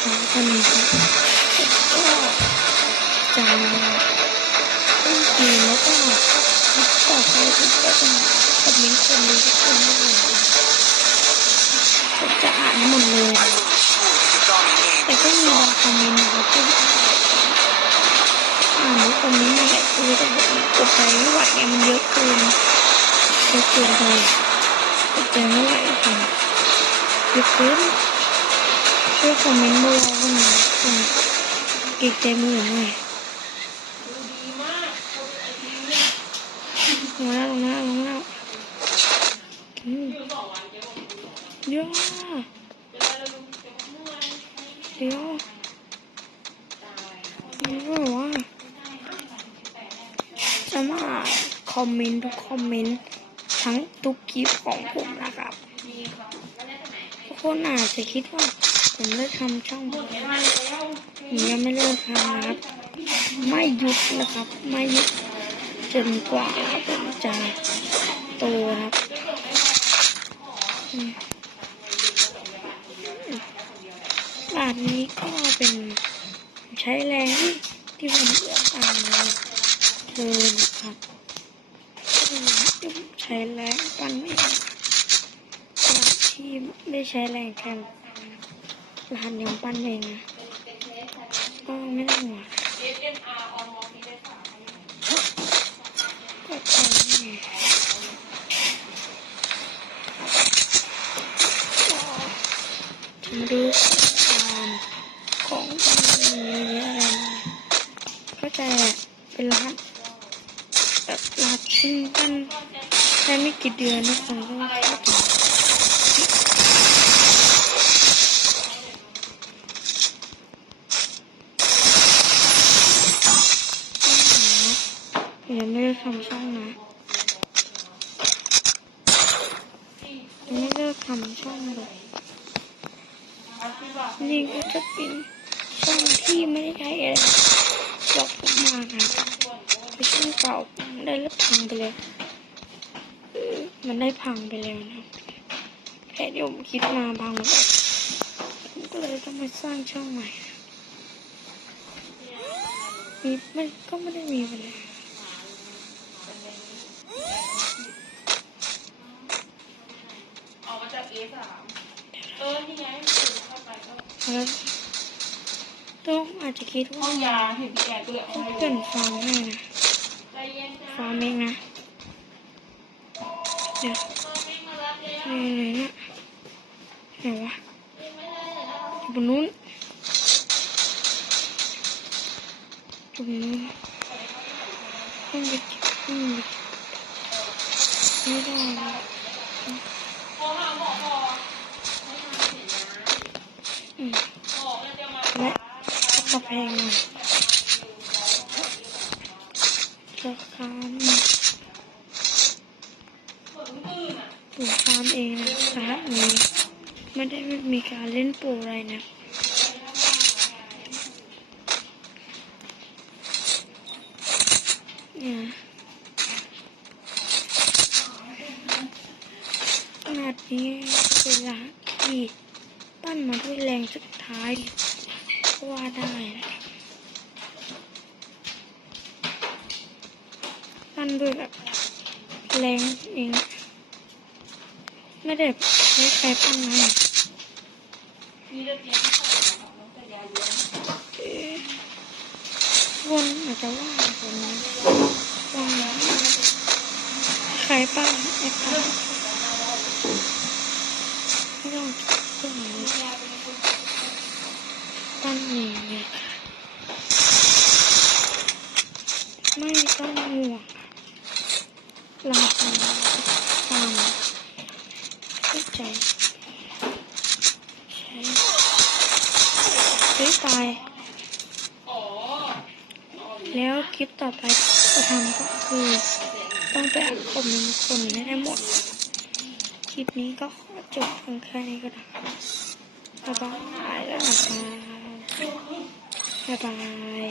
ค้าคนนี้ครับก็จะต้องกินแล้วก็ต่อไปผมก็จะคอมเมนต์คนดูทุกคนเลยผมจะอ่านหมดเลยแต่ก็มีบางคอมเมนต์นะครับที่อ่านทุกคอมเมนต์นี่แหละคือแต่ผมกดใจไม่ไหวไงมันเยอะเกินเยอะเกินไปกดใจไม่ไหวค่ะเยอะเกิน ช่วยคอมเมนต์มาเราคนนี้คนเก่งใจมือหน่อยลงมาแล้วลงมาแล้วลงมาแล้วเยอะเดี๋ยวนี่ก็ว่าจะมาคอมเมนต์ทุกคอมเมนต์ทั้งทุกคลิปของผมนะครับคนอาจจะคิดว่า ผมเลิกทำช่องผมยังไม่เลิกทำนะครับ ไม่หยุดนะครับ ไม่หยุดจนกว่าผมจะโตนะครับอืมบาทนี้ก็เป็นใช้แรงที่ผมเลือกอ่านเลยเลยนะครับใช้แรงปั้นไม่ได้บาทที่ไม่ใช้แรงกัน รหัสยังปั้นเองนะก็ไม่ต้องห่วงก็ใช้นี่ก็มดูการของมันมีเยอะอะไรนะก็จะเป็นรหัสแบบรหัสซึ่งปั้นแค่ไม่กี่เดือนนะผมก็เข้าถึง ยังไม่ได้ทำช่องนะยังไม่ได้ทำช่องเลยนี่ก็จะเป็นช่องที่ไม่ได้ใช้อะไรหลอกผมมาครับเป็นช่องเก่าได้รับพังไปแล้วเออมันได้พังไปแล้วนะแค่เดี๋ยวผมคิดมาพังหมดผมก็เลยต้องมาสร้างช่องใหม่มีมันก็ไม่ได้มีปัญหา ออกมาจาก A3 เออนี่ไงเข้าไปก็แล้วต้องอาจจะคิดห้ว่าองยาเห็นพี่แกเบื่อต้องเปลี่ยนฟาร์มให้นะ ใจเย็นจ้าฟาร์มเองนะ เดี๋ยวไม่มารับเลยไหนไหนเนี่ยไหนวะอยู่บนนู้นอยู่บนนู้นต้องไปเก็บต้องไปเก็บไม่ได้นะ โทรหาหมอพอไม่ทำเสียนะ อืม หมอมันจะมา และ ราคาแพงหน่อยราคานี่ผมฟาร์มเองนะคะนี้ไม่ได้มีการเล่นโปรอะไรนะนี่ยขนาดนี้เป็นละที่ปั้นมาด้วยแรงสุดท้ายว่าได้นะปั้น ด้วยแบบแรงเองไม่ได้ใช้ใครปั้นให้มีเรื่องเตียงที่ใส่ของน้อาเยอะเอ๊ะวนอาจจะว่าผมนะว่าใครปั้นไอ้ปั้นไม่ต้องคิดเรื่องนี้ปั้นเองเลยไม่ต้องห่วง เราทำตามเข้าใจใช้ตายแล้วคลิปต่อไปจะทำก็คือ ต้องไปอ่านคอมเมนต์คนให้ได้หมด คลิปนี้ก็ขอจบเพียงแค่นี้ก็ได้บ๊ายบายแล้วนะคะบ๊ายบาย